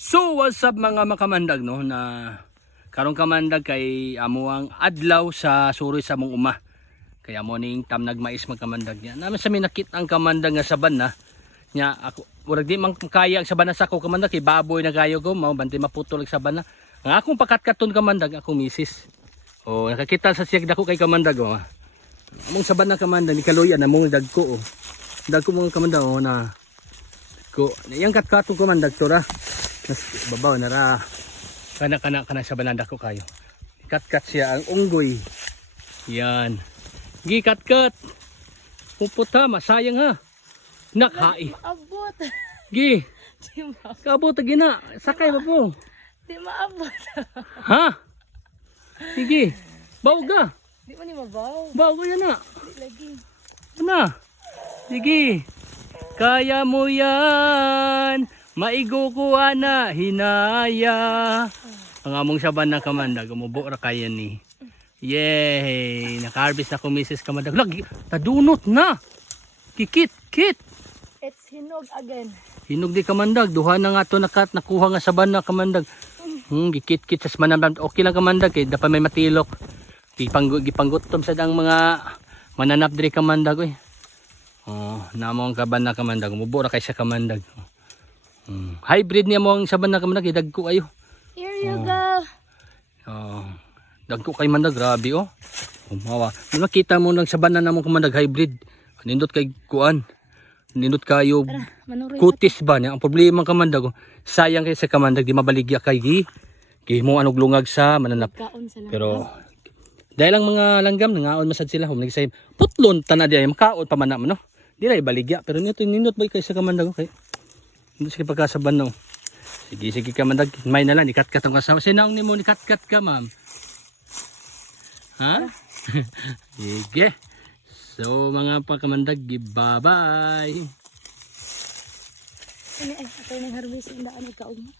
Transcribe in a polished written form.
So what's up mga makamandag no, na karong kamandag kay amuang adlaw sa suroy sa mong uma. Kaya mo ning tamnag mais magkamandag niya. Naman sa minakit ang kamandag nga saban na nya ako murag di man kaya ang saban sa ako kamandag kay baboy na kayo ko mao bantay maputol ang saban na. Ang akong pakatkaton kamandag ako misis. Oh nakakita sa siyag dako kay kamandag oh. Among saban na kamandag ni kaluyan among dagko oh. Dagko mong kamandag oh na ko yang katkaton kamandag to ra. Mas babaw na ra kana sa bananda ko kayo kat siya ang unggoy yan gi kat puputa masayang ha nakai maabot gi di maabot kabot gina sakay ba po di maabot ha sige baw ga di mo ni mabaw baw ga yan na di lagi na sige kaya mo yan maigo ko na hinaya. Ang among saban na kamandag, umubo ra kaya ni. Yay! Naka-harvest na ko Mrs. Kamandag. Lagi, tadunot na! Kikit! it's hinog again Hinog di kamandag. Duha na nga to nakuha nga saban na kamandag. Gikit sa manamdam. Okay lang kamandag eh. Dapat may matilok. Gipanggutom sa dang mga mananap diri kamandag. Oh, namong kaban na kamandag. Umubo ra kay sa kamandag. Hybrid niya mo ang saban na kamandag, dagko kayo. here you go Dagko kay mandag, grabe oh. Umawa. Nung nakita mo ng saban na namong kamandag hybrid, nindot kay kuan. Nindot kayo manuroy kutis ba niya. Ang problema kamandag, sayang kay sa kamandag di mabaligya kay gi mo anog lungag sa mananap. kaon sa lang Pero dahil lang mga langgam nangaon masad sila, nagsay putlon tana di ay makaon pa man no. Di ray baligya pero nindot ba kay sa kamandag okay. Hindi sige pagkasaban no. Sige kamandag. May na lang. Ikat-kat ang kasama. Sinaong ni mo ni kat-kat ka ma'am. Ha? Sige. So mga pagkamandag. Bye-bye. Ini ay, ako yung harvest yung daan ay kaon mo.